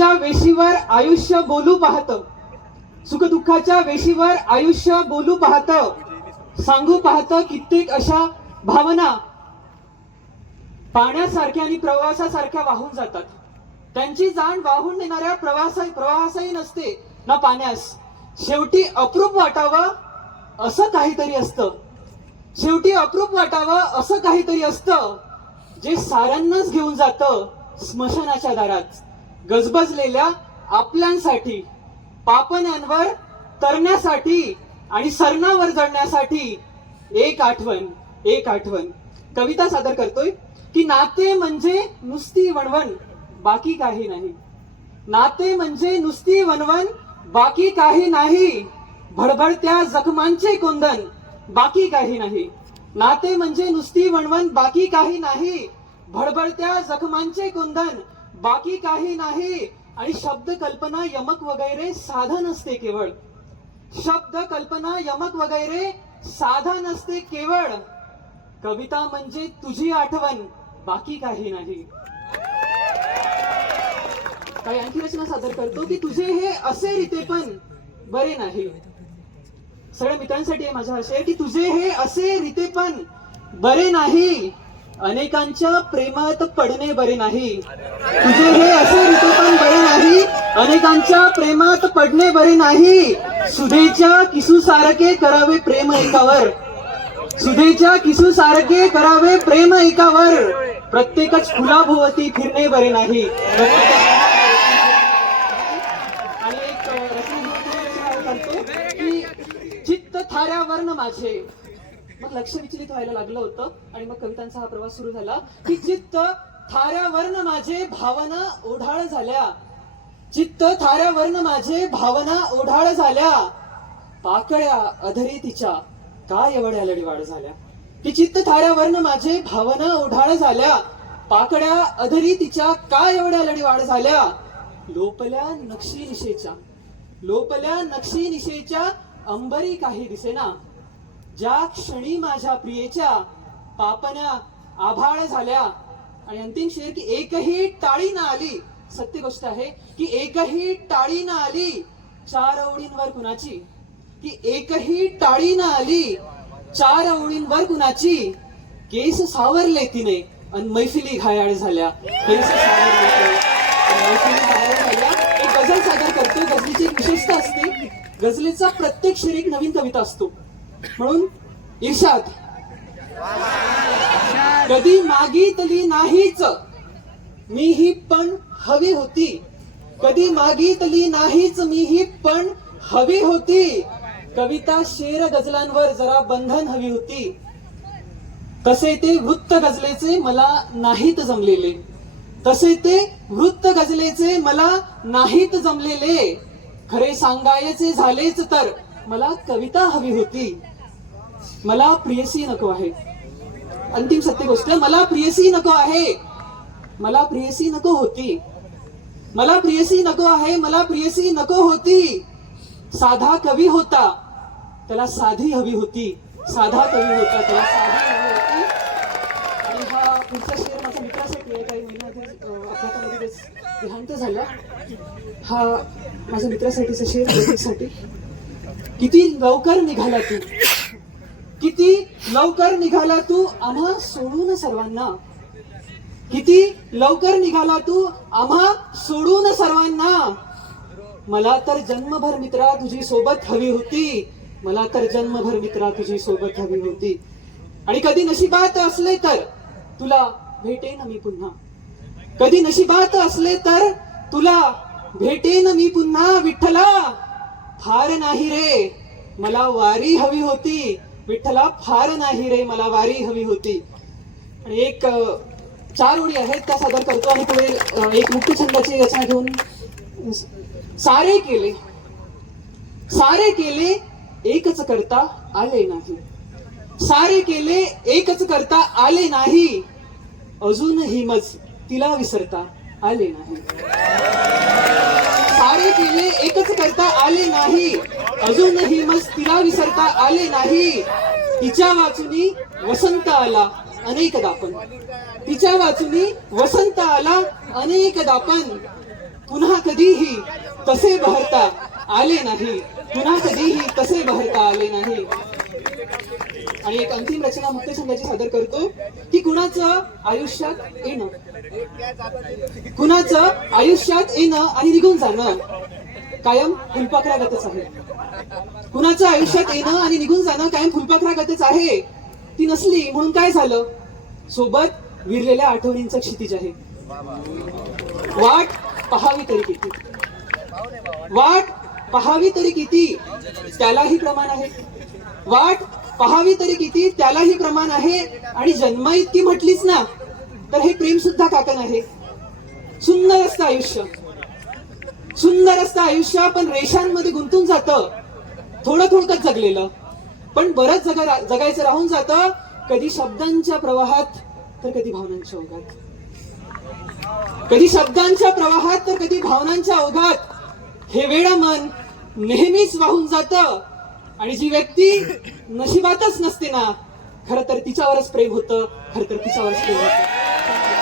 सुखदुःखाच्या वेशीवर आयुष्य बोलू पाहतं, सुखदुःखाच्या वेशीवर आयुष्य बोलू पाहतं, सांगू पाहतं कित्येक अशा भावना पाण्यासारख्या आणि प्रवासासारख्या वाहून जातात. त्यांची जाण वाहून नेणाऱ्या प्रवाहासही नसते ना पाण्यास. शेवटी अप्रूप वाटावं असं काहीतरी असतं, शेवटी अप्रूप वाटावं असं काहीतरी असतं, जे साऱ्यांनाच घेऊन जातं स्मशानाच्या दारात. गजबजलेल्या आपल्यांसाठी, पापण्यांवर तरण्यासाठी आणि सरणावर जळण्यासाठी एक आठवण, एक आठवण. कविता सादर करतोय की नाते म्हणजे नुसती वणवण, बाकी काही नाही. नाते म्हणजे नुसती वणवण, बाकी काही नाही. भडभडत्या जखमांचे कोंदण, बाकी काही नाही. नाते म्हणजे नुसती वणवण, बाकी काही नाही. भडभडत्या जखमांचे कोंदण, बाकी काही नाही. आणि शब्द कल्पना यमक वगैरे साधन असते केवळ. शब्द कल्पना यमक वगैरे साधन असते केवळ. कविता म्हणजे तुझी आठवण, बाकी काही नाही. काही आणखी रचना सादर करतो की तुझे हे असे रीते पण बरे नाही. सगळ्या मित्रांसाठी माझा आशय की तुझे हे असे रीते पण बरे नाही. अनेकांच्या प्रेमात पडणे बरे नाही. तुझे हे असे रीते पण बरे नाही. अनेकांच्या प्रेमात पडणे बरे नाही. सुधेच्या किसूसारखे करावे प्रेम एकावर, सुधेच्या किसूसारखे करावे प्रेम एकावर. प्रत्येकच फुलाभोवती फिरणे बरे नाही. आणि एक रचना करतो की चित्त थाऱ्यावरन माझे. मग लक्ष विचलित व्हायला लागलं होतं आणि मग कवितांचा हा प्रवास सुरू झाला की चित्त थाऱ्यावरन माझे भावना ओढाळ झाल्या. चित्त थाऱ्यावरन माझे भावना ओढाळ झाल्या. पाकळ्या अधरी तिच्या का एवढ्या लढीवाढ झाल्या. की चित्त थाऱ्यावरन माझे भावना ओढाळ झाल्या. पाकड्या अधरी तिच्या का एवढ्या लढीवाढ झाल्या. लोपल्या नक्षी निशेच्या, लोपल्या नक्षी निशेच्या अंबरी काही दिसेना. ज्या क्षणी माझ्या प्रियेच्या पापण्या आभाळ झाल्या. आणि अंतिम शेर की एकही टाळी ना आली. सत्य गोष्ट आहे की एकही टाळी ना आली चार ओळींवर कुणाची. की एकही टाळी ना आली चार ओळींवर कुणाची. केस सावरले तिने आणि मैफिली घायाळ झाल्या. केस सावरले मैफिली घायाळ झाल्या. एक गझल सादर करतो. गझलीची एक विशेषता असते, गझलेचा प्रत्येक शेर एक नवीन कविता असतो. म्हणून इर्शाद. कधी मागितली नाहीच मी ही पण हवी होती. कधी मागितली नाहीच मी ही पण हवी होती. कविता शेर गझलांवर जरा बंधन हवी होती. तसे ते वृत्त गझलेचे मला नाहीत जमलेले. तसे ते वृत्त गझलेचे मला नाहीत जमलेले. खरे सांगायचे झालेच तर मला कविता हवी होती. मला प्रियसी नको आहे. अंतिम सत्य गोष्ट, मला प्रियसी नको आहे. मला प्रियसी नको होती. मला प्रियसी नको आहे. मला प्रियसी नको होती. साधा कवी होता त्याला साधी हवी होती. साधा कवी होता त्याला साधी हवी होती. आणि हा पुढचा शेर माझ्या मित्रासाठी आहे. काही महिन्याआधी अपघातामध्ये देहांत झाला. हा माझ्या मित्रासाठीचा शेर साठी. किती लवकर निघाला तू, किती लवकर निघाला तू आम्हा सोडून सर्वांना. किती लवकर निघाला तू आम्हा सोडून सर्वांना. मला तर जन्मभर मित्रा तुझी सोबत हवी होती. मला तर जन्मभर मित्रा तुझी सोबत हवी होती. आणि कधी नशिबात असले तर तुला भेटेन मी पुन्हा. कधी नशिबात असले तर तुला भेटेन मी पुन्हा. विठ्ठला फार नाही रे मला वारी हवी होती. विठ्ठला फार नाही रे मला वारी हवी होती. आणि एक चार ओळी आहेत त्या सादर करतो आणि पुढे एक मुक्तछंदाची रचना घेऊन. सारे केले, सारे केले एकच करता आले नाही. सारे केले एकच करता आले नाही. अजूनही मज तिला विसरता आले नाही. सारे केले एकच करता आले नाही. अजूनही मज तिला विसरता आले नाही. तिच्या वाचुनी वसंत आला अनेकदा पण. तिच्या वाचुनी वसंत आला अनेकदा पण. पुन्हा कधीही तसे बहरता आले नाही, पुन्हा कधीही तसे बहरता आले नाही. आणि एक अंतिम रचना मुक्तछंदाची सादर करतो की कुणाचं आयुष्यात येणं, कुणाचं आयुष्यात येणं आणि निघून जाणं कायम फुलपाखरागतच आहे. कुणाचं आयुष्यात येणं आणि निघून जाणं कायम फुलपाखरागतच आहे. ती नसली म्हणून काय झालं, सोबत विरलेल्या आठवणींचं क्षितिज आहे. वाट पहावी तरी किती, वाट पहावी तरी किती त्यालाही प्रमाण आहे. वाट पहावी तरी किती त्यालाही प्रमाण आहे. आणि जन्मा इतकी म्हटलीच ना तर हे प्रेम सुद्धा काकण आहे. सुंदर असतं आयुष्य, सुंदर असतं आयुष्य, पण रेषांमध्ये गुंतून जातं. थोडं थोडकच जगलेलं पण बरंच जगायचं राहून जातं. कधी शब्दांच्या प्रवाहात तर कधी भावनांच्या ओघात, कधी शब्दांच्या प्रवाहात तर कधी भावनांच्या ओघात. हे वेडं मन नेहमीच वाहून जातं. आणि जी व्यक्ती नशिबातच नसते ना, खरं तर तिच्यावरच प्रेम होतं, खरं तर तिच्यावरच प्रेम होतं.